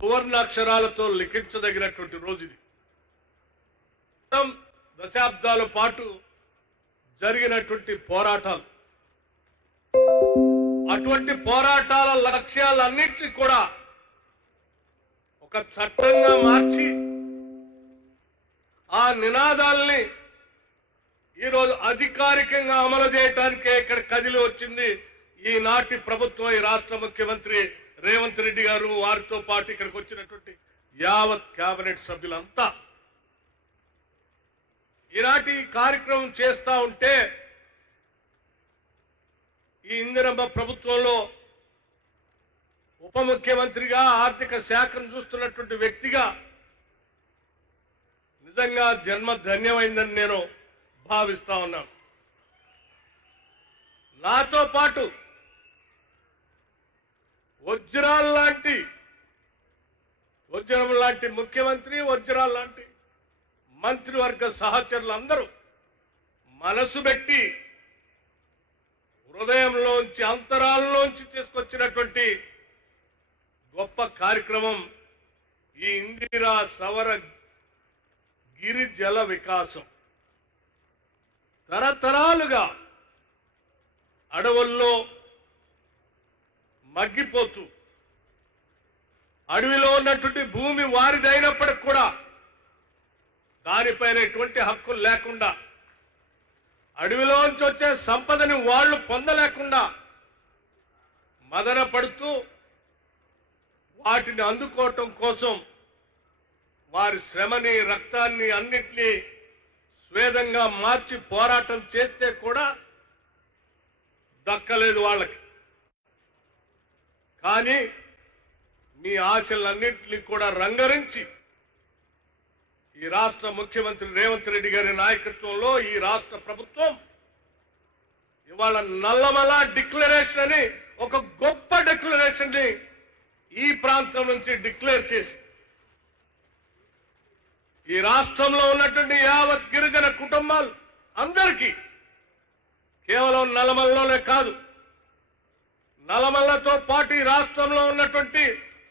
సువర్ణాక్షరాలతో లిఖించదగినటువంటి రోజు ఇది. దశాబ్దాల పాటు జరిగినటువంటి పోరాటాలు, అటువంటి పోరాటాల లక్ష్యాలన్నింటినీ కూడా ఒక చట్టంగా మార్చి ఆ నినాదాల్ని ఈరోజు అధికారికంగా అమలు చేయడానికే ఇక్కడ కదిలి వచ్చింది ఈనాటి ప్రభుత్వం, ఈ రాష్ట్ర ముఖ్యమంత్రి రేవంత్ రెడ్డి గారు, వారితో పాటు ఇక్కడికి వచ్చినటువంటి యావత్ కేబినెట్ సభ్యులంతా. ఈనాటి కార్యక్రమం చేస్తా ఉంటే ఈ ఇందిరమ్మ ప్రభుత్వంలో ఉప ముఖ్యమంత్రిగా ఆర్థిక శాఖను చూస్తున్నటువంటి వ్యక్తిగా నిజంగా జన్మ ధన్యమైందని నేను భావిస్తా ఉన్నాను. నాతో పాటు వజ్రం లాంటి ముఖ్యమంత్రి, వజ్రాల లాంటి మంత్రివర్గ సహచరులందరూ మనసు పెట్టి హృదయంలోంచి, అంతరాల్లోంచి తీసుకొచ్చినటువంటి గొప్ప కార్యక్రమం ఈ ఇందిరా సవర గిరిజల వికాసం. తరతరాలుగా అడవుల్లో మగ్గిపోతూ అడవిలో ఉన్నటువంటి భూమి వారిదైనప్పటికి కూడా దానిపైన ఎటువంటి హక్కులు లేకుండా, అడవిలోంచి వచ్చే సంపదని వాళ్ళు పొందలేకుండా మదన పడుతూ వాటిని అందుకోవటం కోసం వారి శ్రమని, రక్తాన్ని అన్నిటినీ స్వేదంగా మార్చి పోరాటం చేస్తే కూడా దక్కలేదు వాళ్ళకి. కానీ మీ ఆశలన్నింటినీ కూడా రంగరించి ఈ రాష్ట్ర ముఖ్యమంత్రి రేవంత్ రెడ్డి గారి నాయకత్వంలో ఈ రాష్ట్ర ప్రభుత్వం ఇవాళ నల్లమల డిక్లరేషన్ అని ఒక గొప్ప డిక్లరేషన్ ని ఈ ప్రాంతం నుంచి డిక్లేర్ చేసి ఈ రాష్ట్రంలో ఉన్నటువంటి యావత్ గిరిజన కుటుంబాలు అందరికీ, కేవలం నల్లమలలోనే కాదు, నల్లమలతో పాటు ఈ రాష్ట్రంలో ఉన్నటువంటి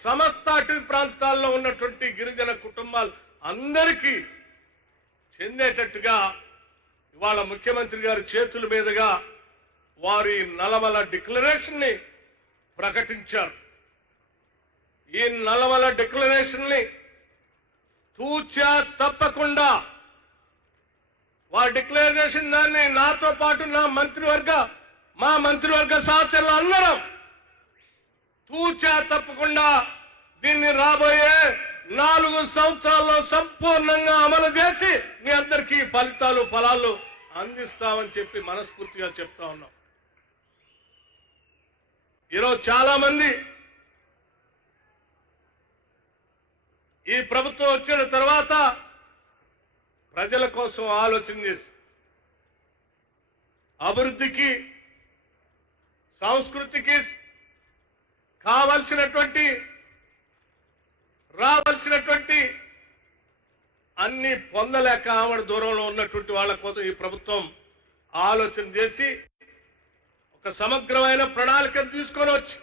సమస్త అటవీ ప్రాంతాల్లో ఉన్నటువంటి గిరిజన కుటుంబాలు అందరికీ చెందేటట్టుగా ఇవాళ ముఖ్యమంత్రి గారి చేతుల మీదుగా వారు ఈ నల్లమల డిక్లరేషన్ ని ప్రకటించారు. ఈ నల్లమల డిక్లరేషన్ ని తూచా తప్పకుండా వారు డిక్లేర్ చేసిన దాన్ని నాతో పాటు మా మంత్రివర్గ సహచరులు అందరం తూచా తప్పకుండా దీన్ని రాబోయే 4 సంవత్సరాల్లో సంపూర్ణంగా అమలు చేసి మీ అందరికీ ఫలాలు అందిస్తామని చెప్పి మనస్ఫూర్తిగా చెప్తా ఉన్నాం. ఈరోజు చాలా మంది ఈ ప్రభుత్వం వచ్చిన తర్వాత ప్రజల కోసం ఆలోచన చేసి అభివృద్ధికి, సంస్కృతికి రావాల్సినటువంటి అన్ని పొందలేక ఆవిడ దూరంలో ఉన్నటువంటి వాళ్ళ కోసం ఈ ప్రభుత్వం ఆలోచన చేసి ఒక సమగ్రమైన ప్రణాళికను తీసుకొని వచ్చి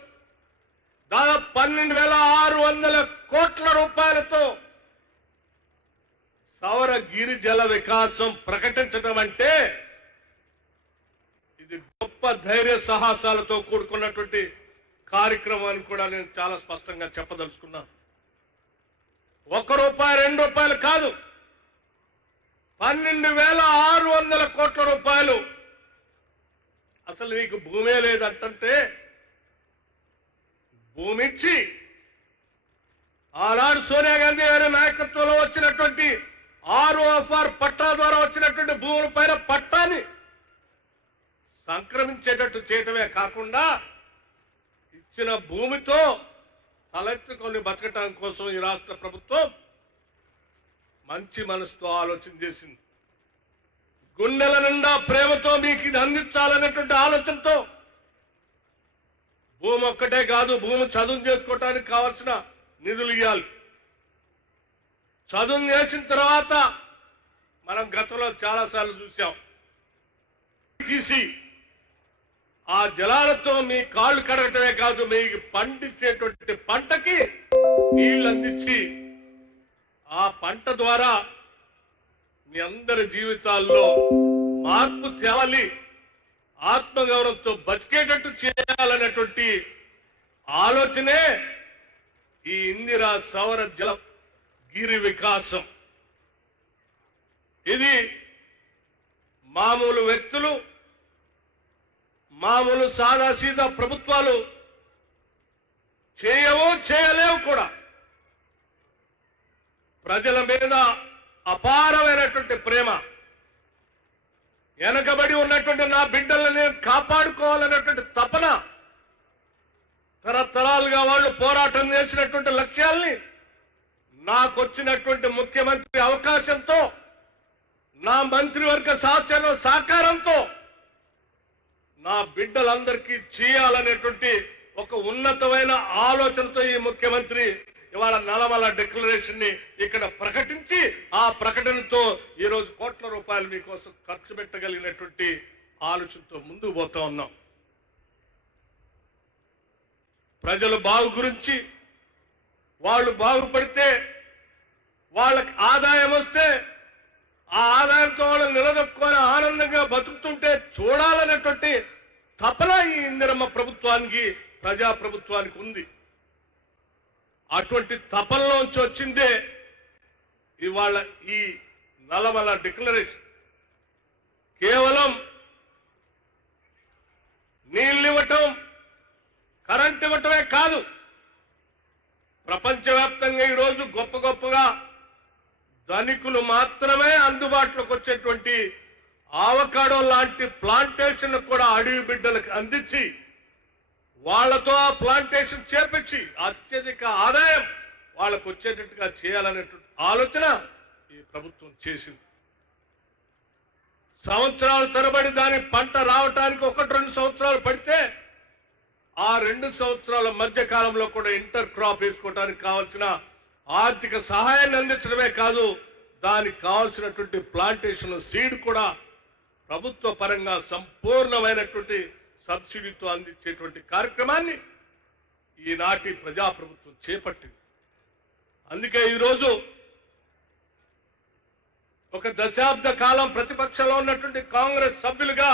దాదాపు 12,600 కోట్ల రూపాయలతో సౌర గిరిజల వికాసం ప్రకటించడం అంటే ఇది గొప్ప ధైర్య సాహసాలతో కూడుకున్నటువంటి కార్యక్రమాన్ని కూడా నేను చాలా స్పష్టంగా చెప్పదలుచుకున్నాను. ₹1, ₹2 కాదు, 12,600 కోట్ల రూపాయలు. అసలు నీకు భూమే లేదంటే భూమి ఇచ్చి ఆనాడు సోనియా గాంధీ గారి నాయకత్వంలో వచ్చినటువంటి ROFR పట్టా ద్వారా వచ్చినటువంటి భూముల పైన పట్టాన్ని సంక్రమించేటట్టు చేయటమే కాకుండా ఇచ్చిన భూమితో తలెత్తుకొని బతకటం కోసం ఈ రాష్ట్ర ప్రభుత్వం మంచి మనసుతో ఆలోచన చేసింది. గుండెల నిండా ప్రేమతో మీకు ఇది అందించాలనేటువంటి ఆలోచనతో భూమి ఒక్కటే కాదు, భూమి చదువు చేసుకోవటానికి కావాల్సిన నిధులు ఇవ్వాలి. చదువు చేసిన తర్వాత మనం గతంలో చాలాసార్లు చూసాం, తీసి ఆ జలాలతో మీ కాళ్ళు కడగటమే కాదు, మీకు పండించేటువంటి పంటకి నీళ్లు అందించి ఆ పంట ద్వారా మీ అందరి జీవితాల్లో మార్పు తేవాలి, ఆత్మగౌరవంతో బతికేటట్టు చేయాలనేటువంటి ఆలోచనే ఈ ఇందిరా సౌర జల గిరి వికాసం. ఇది మామూలు వ్యక్తులు, మామూలు సాదాసీదా ప్రభుత్వాలు చేయలేవు కూడా. ప్రజల మీద అపారమైనటువంటి ప్రేమ, వెనకబడి ఉన్నటువంటి నా బిడ్డలను నేను కాపాడుకోవాలనేటువంటి తపన, తరతరాలుగా వాళ్ళు పోరాటం చేసినటువంటి లక్ష్యాల్ని నాకొచ్చినటువంటి ముఖ్యమంత్రి అవకాశంతో, నా మంత్రివర్గ సహకారంతో నా బిడ్డలందరికీ చేయాలనేటువంటి ఒక ఉన్నతమైన ఆలోచనతో ఈ ముఖ్యమంత్రి ఇవాళ నల్లమల డిక్లరేషన్ ని ఇక్కడ ప్రకటించి, ఆ ప్రకటనతో ఈరోజు కోట్ల రూపాయలు మీకోసం ఖర్చు పెట్టగలిగినటువంటి ఆలోచనతో ముందుకు పోతా ఉన్నాం. ప్రజల బాగు గురించి, వాళ్ళు బాగుపడితే, వాళ్ళకి ఆదాయం వస్తే, ఆ ఆదాయంతో వాళ్ళు నిలదొక్కుని ఆనందంగా బతుకుతుంటే చూడాలనేటువంటి తపన ఈ ఇందిరమ్మ ప్రభుత్వానికి, ప్రజాప్రభుత్వానికి ఉంది. అటువంటి తపనలోంచి వచ్చిందే ఇవాళ ఈ నల్లమల డిక్లరేషన్. కేవలం నీళ్ళు ఇవ్వటం, కరెంట్ ఇవ్వటమే కాదు, ప్రపంచవ్యాప్తంగా ఈరోజు గొప్పగా ధనికులు మాత్రమే అందుబాటులోకి వచ్చేటువంటి ఆవకాడో లాంటి ప్లాంటేషన్ కూడా అడవి బిడ్డలకు అందించి, వాళ్లతో ఆ ప్లాంటేషన్ చేపించి అత్యధిక ఆదాయం వాళ్ళకు వచ్చేటట్టుగా చేయాలనేటువంటి ఆలోచన ఈ ప్రభుత్వం చేసింది. సంవత్సరాల తరబడి దాని పంట రావటానికి 1-2 సంవత్సరాలు పడితే, ఆ 2 సంవత్సరాల మధ్య కాలంలో కూడా ఇంటర్ క్రాప్ వేసుకోవడానికి కావాల్సిన ఆర్థిక సహాయాన్ని అందించడమే కాదు, దానికి కావాల్సినటువంటి ప్లాంటేషన్ సీడ్ కూడా ప్రభుత్వ పరంగా సంపూర్ణమైనటువంటి సబ్సిడీతో అందించేటువంటి కార్యక్రమాన్ని ఈనాటి ప్రజాప్రభుత్వం చేపట్టింది. అందుకే ఈరోజు ఒక దశాబ్ద కాలం ప్రతిపక్షంలో ఉన్నటువంటి కాంగ్రెస్ సభ్యులుగా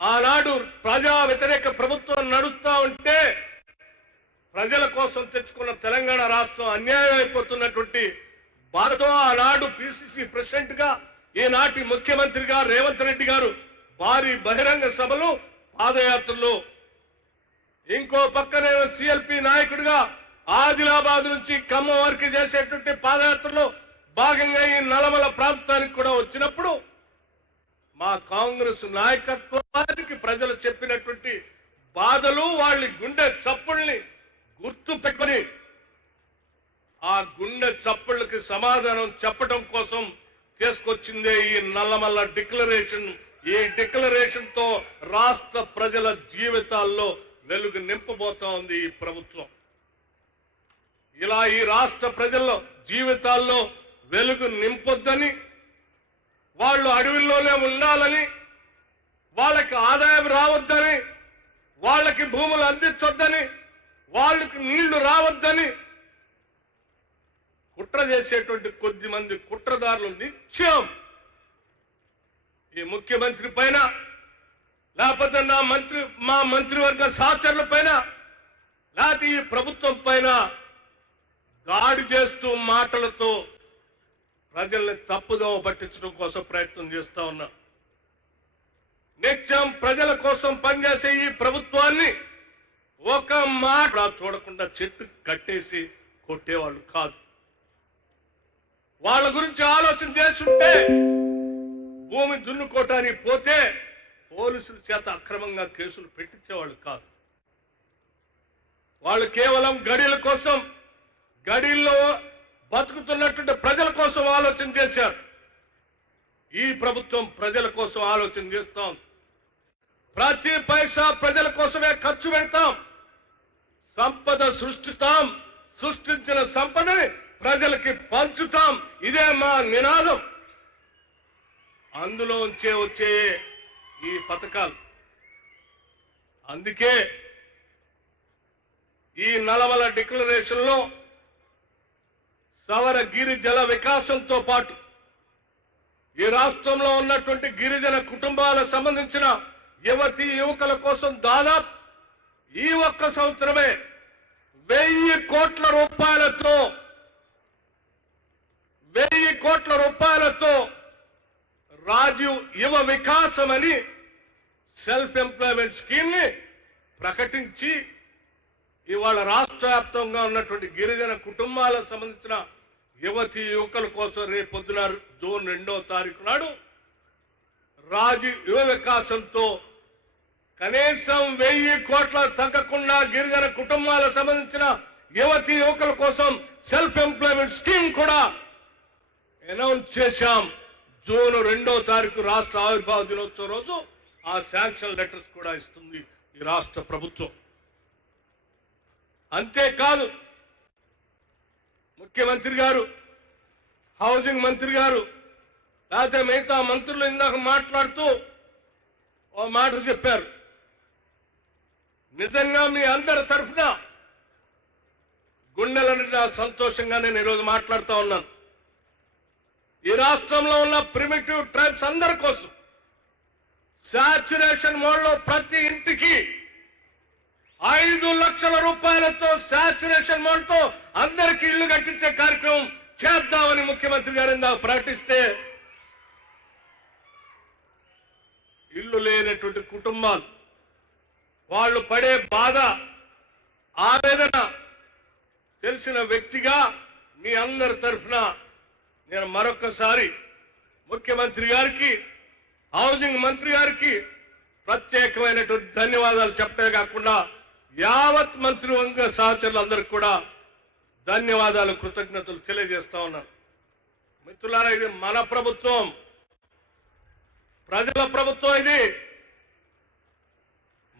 ఆనాడు ప్రజా వ్యతిరేక ప్రభుత్వం నడుస్తా ఉంటే, ప్రజల కోసం తెచ్చుకున్న తెలంగాణ రాష్ట్రం అన్యాయం అయిపోతున్నటువంటి బాధతో ఆనాడు పిసిసి ప్రెసిడెంట్ గా, ఈనాటి ముఖ్యమంత్రిగా రేవంత్ రెడ్డి గారు భారీ బహిరంగ సభలు, పాదయాత్రలు, ఇంకో పక్కనే సిఎల్పి నాయకుడిగా ఆదిలాబాద్ నుంచి ఖమ్మం వరకు చేసేటువంటి పాదయాత్రలో భాగంగా ఈ నల్లమల ప్రాంతానికి కూడా వచ్చినప్పుడు, మా కాంగ్రెస్ నాయకత్వానికి ప్రజలు చెప్పినటువంటి బాధలు, వాళ్ళ గుండె చప్పుల్ని గుర్తు పెట్టుకుని ఆ గుండె చప్పుళ్ళకి సమాధానం చెప్పడం కోసం తీసుకొచ్చిందే ఈ నల్లమల డిక్లరేషన్. ఈ డిక్లరేషన్ తో రాష్ట్ర ప్రజల జీవితాల్లో వెలుగు నింపబోతా ఉంది ఈ ప్రభుత్వం. ఇలా ఈ రాష్ట్ర ప్రజల జీవితాల్లో వెలుగు నింపొద్దని, వాళ్ళు అడవుల్లోనే ఉండాలని, వాళ్ళకి ఆదాయం రావద్దని, వాళ్ళకి భూములు అందించొద్దని, వాళ్ళకి నీళ్లు రావద్దని కుట్ర చేసేటువంటి కొద్ది మంది కుట్రదారులు నిత్యం ఈ ముఖ్యమంత్రి పైన, లేకపోతే మా మంత్రివర్గ సహచరుల పైన, లేకపోతే ఈ ప్రభుత్వం పైన దాడి చేస్తూ మాటలతో ప్రజల్ని తప్పుదోవ పట్టించడం కోసం ప్రయత్నం చేస్తా ఉన్నా. నిత్యం ప్రజల కోసం పనిచేసే ఈ ప్రభుత్వాన్ని ఒక మాట చూడకుండా చెట్టు కట్టేసి కొట్టేవాళ్ళు కాదు. వాళ్ళ గురించి ఆలోచన చేస్తుంటే, భూమి దున్నుకోవటానికి పోతే పోలీసుల చేత అక్రమంగా కేసులు పెట్టించేవాళ్ళు కాదు. వాళ్ళు కేవలం గడిల కోసం, గడిల్లో బతుకుతున్నటువంటి ప్రజల కోసం ఆలోచన చేశారు. ఈ ప్రభుత్వం ప్రజల కోసం ఆలోచన చేస్తాం. ప్రతి పైసా ప్రజల కోసమే ఖర్చు పెడతాం. సంపద సృష్టిస్తాం, సృష్టించిన సంపదని ప్రజలకి పంచుతాం. ఇదే మా నినాదం. అందులో వచ్చే ఈ పథకాలు. అందుకే ఈ నలమల డిక్లరేషన్ లో సవర గిరిజల వికాసంతో పాటు ఈ రాష్ట్రంలో ఉన్నటువంటి గిరిజన కుటుంబాలకు సంబంధించిన యువతీ యువకుల కోసం దాదాపు ఈ ఒక్క సంవత్సరమే 1000 కోట్ల రూపాయలతో రాజీవ్ యువ వికాసం అని సెల్ఫ్ ఎంప్లాయ్మెంట్ స్కీమ్ ని ప్రకటించి ఇవాళ రాష్ట్ర వ్యాప్తంగా ఉన్నటువంటి గిరిజన కుటుంబాలకు సంబంధించిన యువతీ యువకుల కోసం రేపొద్దున జూన్ 2వ తారీఖు నాడు రాజీవ్ యువ వికాసంతో కనీసం 1000 కోట్ల తగ్గకుండా గిరిజన కుటుంబాలకు సంబంధించిన యువతీ యువకుల కోసం సెల్ఫ్ ఎంప్లాయ్మెంట్ స్కీమ్ కూడా అనౌన్స్ చేశాం. జూన్ 2వ తారీఖు రాష్ట్ర ఆవిర్భావ దినోత్సవం రోజు ఆ శాంక్షన్ లెటర్స్ కూడా ఇస్తుంది ఈ రాష్ట్ర ప్రభుత్వం. అంతేకాదు ముఖ్యమంత్రి గారు, హౌసింగ్ మంత్రి గారు, లేకపోతే మిగతా మంత్రులు ఇందాక మాట్లాడుతూ ఓ మాట చెప్పారు. నిజంగా మీ అందరి తరఫున గుండెల నిండా సంతోషంగా నేను ఈరోజు మాట్లాడుతూ ఉన్నాను. ఈ రాష్ట్రంలో ఉన్న ప్రిమిటివ్ ట్రైబ్స్ అందరి కోసం శాచ్యురేషన్ మోడ్ లో ప్రతి ఇంటికి 5 లక్షల రూపాయలతో శాచ్యురేషన్ మోడ్ తో అందరికీ ఇళ్లు కట్టించే కార్యక్రమం చేద్దామని ముఖ్యమంత్రి గారు ఇందాక ప్రకటిస్తే ఇల్లు లేనటువంటి కుటుంబాలు వాళ్ళు పడే బాధ, ఆవేదన తెలిసిన వ్యక్తిగా మీ అందరి తరఫున నేను మరొకసారి ముఖ్యమంత్రి గారికి, హౌసింగ్ మంత్రి గారికి ప్రత్యేకమైనటువంటి ధన్యవాదాలు చెప్పే కాకుండా యావత్ మంత్రివర్గ సహచరులందరికీ కూడా ధన్యవాదాలు, కృతజ్ఞతలు తెలియజేస్తా ఉన్నాను. మిత్రులారా, ఇది మన ప్రభుత్వం, ప్రజల ప్రభుత్వం, ఇది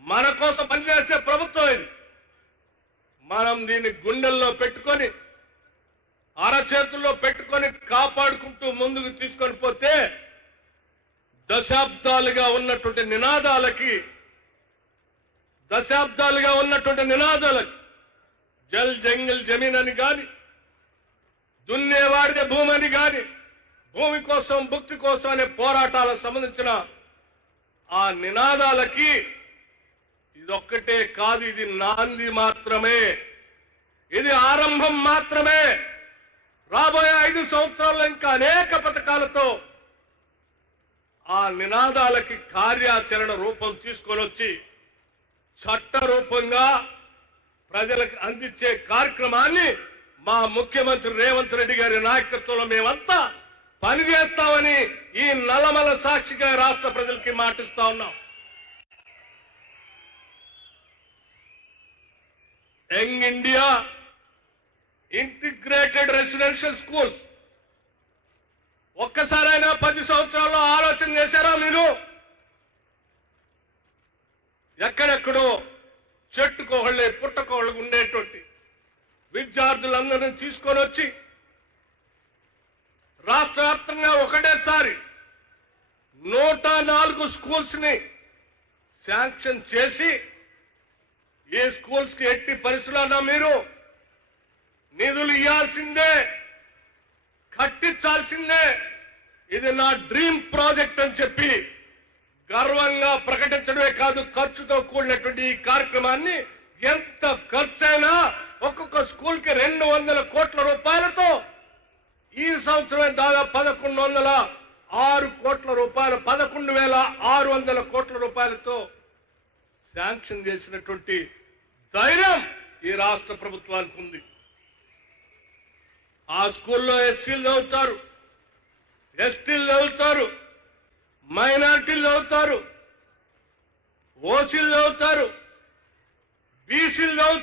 మన కోసం పనిచేసే ప్రభుత్వం. ఇది మనం దీన్ని గుండెల్లో పెట్టుకొని, అరచేతుల్లో పెట్టుకొని కాపాడుకుంటూ ముందుకు తీసుకొని పోతే దశాబ్దాలుగా ఉన్నటువంటి నినాదాలకి జల్ జంగిల్ జమీన్ అని గాని, దున్నేవాడిదే భూమి అని గాని, భూమి కోసం భుక్తి కోసం అనే పోరాటాలకు సంబంధించిన ఆ నినాదాలకి ఇదొక్కటే కాదు, ఇది నాంది మాత్రమే, ఇది ఆరంభం మాత్రమే. రాబోయే 5 సంవత్సరాల్లో ఇంకా అనేక పథకాలతో ఆ నినాదాలకి కార్యాచరణ రూపం తీసుకొని వచ్చి చట్ట రూపంగా ప్రజలకు అందించే కార్యక్రమాన్ని మా ముఖ్యమంత్రి రేవంత్ రెడ్డి గారి నాయకత్వంలో మేమంతా పనిచేస్తామని ఈ నల్లమల సాక్షిగా రాష్ట్ర ప్రజలకి మాటిస్తా ఉన్నాం. Young India integrated residential schools ఒక్కసారైనా 10 సంవత్సరాల్లో ఆలోచన చేశారా మీరు? ఎక్కడెక్కడో చెట్టుకోహళ్ళే పుట్టకోహళ్ళు ఉండేటువంటి విద్యార్థులందరినీ తీసుకొని వచ్చి రాష్ట్ర వ్యాప్తంగా ఒకటేసారి 104 స్కూల్స్ ని శాంక్షన్ చేసి, ఏ స్కూల్స్ కి ఎట్టి పరిస్థితుల్లో మీరు నిధులు ఇవ్వాల్సిందే, కట్టించాల్సిందే, ఇది నా డ్రీమ్ ప్రాజెక్ట్ అని చెప్పి గర్వంగా ప్రకటించడమే కాదు, ఖర్చుతో కూడినటువంటి ఈ కార్యక్రమాన్ని ఎంత ఖర్చైనా ఒక్కొక్క స్కూల్ కి 200 కోట్ల రూపాయలతో ఈ సంవత్సరమే దాదాపు 1106 కోట్ల రూపాయలు, 11,600 కోట్ల రూపాయలతో శాంక్షన్ చేసినటువంటి ధైర్యం ఈ రాష్ట్ర ప్రభుత్వానికి ఉంది. ఆ స్కూల్లో ఎస్సీలు చదువుతారు, ఎస్టీలు చదువుతారు, మైనారిటీలు చదువుతారు, ఓసీలు చదువుతారు, బీసీలు చదువుతారు.